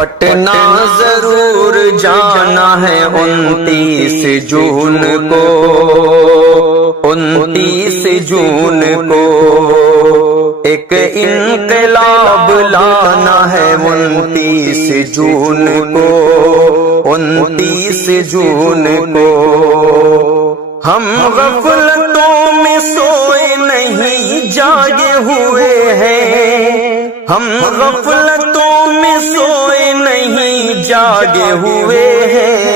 پٹنہ ضرور جانا ہے 29 جون کو، 29 جون کو ایک انقلاب لانا ہے 29 جون کو، 29 جون کو ہم غفلتوں میں سوئے نہیں جاگے ہوئے ہیں، ہم غفلتوں میں سوئے نہیں جاگے ہوئے ہیں،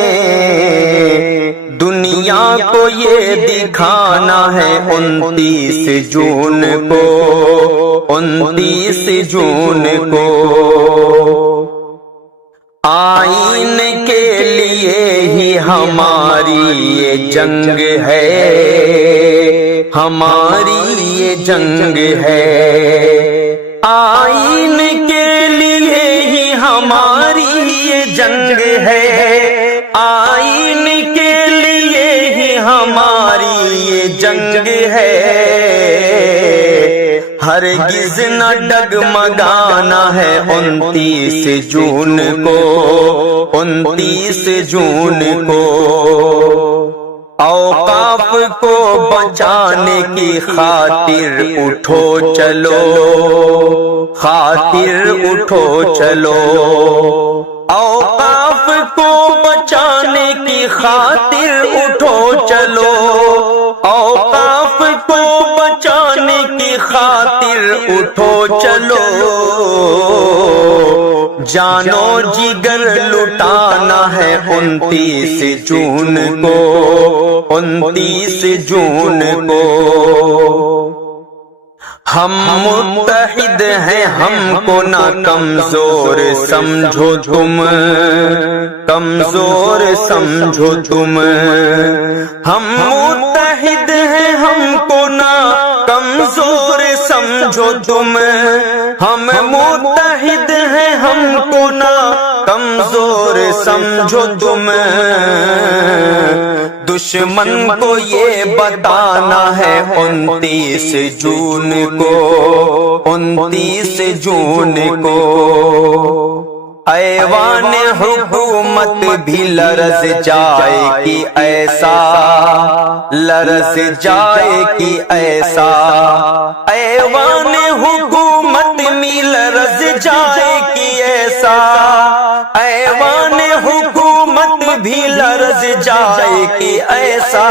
دنیا کو یہ دکھانا ہے 29 جون کو، 29 جون کو آئین کے لیے ہی ہماری یہ جنگ ہے، ہماری یہ جنگ ہے، آئین کے لیے ہی ہماری یہ جنگ ہے، آئین کے لیے ہی ہماری یہ جنگ ہے، ہرگز نہ ڈگمگانا ہے 29 جون کو، 29 جون کو اوقاف کو بچانے کی خاطر اٹھو چلو، خاطر اٹھو چلو، اوقاف کو بچانے کی خاطر اٹھو چلو، اوقاف کو بچانے کی خاطر اٹھو چلو، جانو جگر لٹانا ہے 29 جون کو، 29 جون کو ہم متحد ہیں، ہم کو نہ کمزور سمجھو تم، کمزور سمجھو تم، ہم متحد ہیں، ہم کو نہ کمزور سمجھو تم، ہم متحد ہیں، ہم کو نہ کمزور سمجھو تم، دشمن کو یہ بتانا ہے 29 جون کو، 29 جون کو ایوان حکومت بھی لرز جائے گی ایسا، لرز جائے گی ایسا، ایوان حکومت بھی لرز جائے گی ایسا، ایوان حکومت بھی لرز جائے گی ایسا،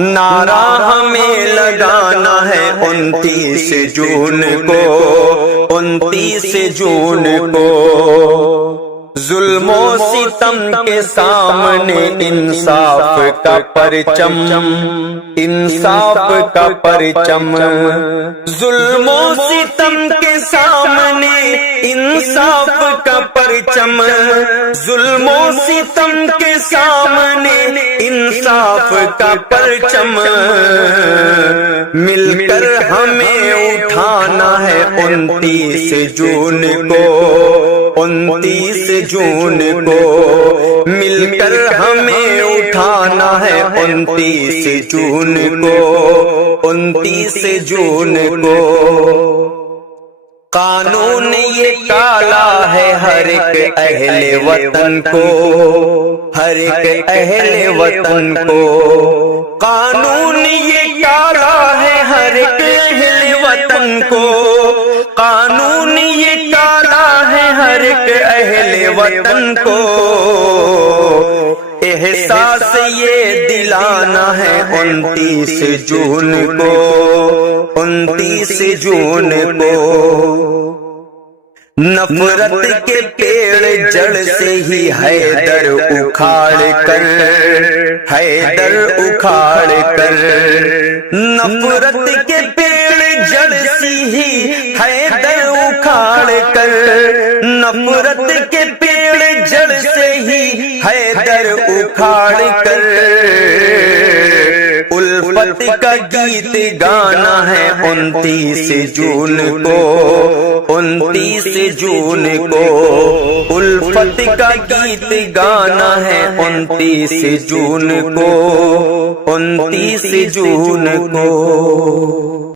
نعرہ ہمیں لگانا ہے 29 جون کو، 29 جون کو ظلم و ستم کے سامنے انصاف کا پرچم، انصاف کا پرچم، ظلم و ستم کے سامنے انصاف کا پرچم، ظلم و ستم کے سامنے انصاف کا پرچم، مل کر ہمیں اٹھانا ہے 29 جون کو، 29 جون کو مل کر ہمیں اٹھانا ہے 29 جون کو، 29 جون کو قانون یہ کالا ہے ہر ایک اہل وطن کو، ہر ایک اہل وطن کو قانون یہ کالا ہے ہر ایک اہل وطن کو، قانون یہ کالا ہے ہر ایک اہل وطن کو، احساس یہ دلانا ہے 29 جون کو، 29 جون کو نفرت کے پیڑ جڑ سے ہی حیدر اکھاڑ کر، حیدر اکھاڑ کر، نفرت کے پیڑ جڑ سے ہی حیدر اکھاڑ کر، نفرت کے پیڑ جڑ سے ہی حیدر اکھاڑ کر، الفت کا گیت گانا ہے 29 جون کو، 29 جون کو الفت کا گیت گانا ہے 29 جون کو، 29 جون کو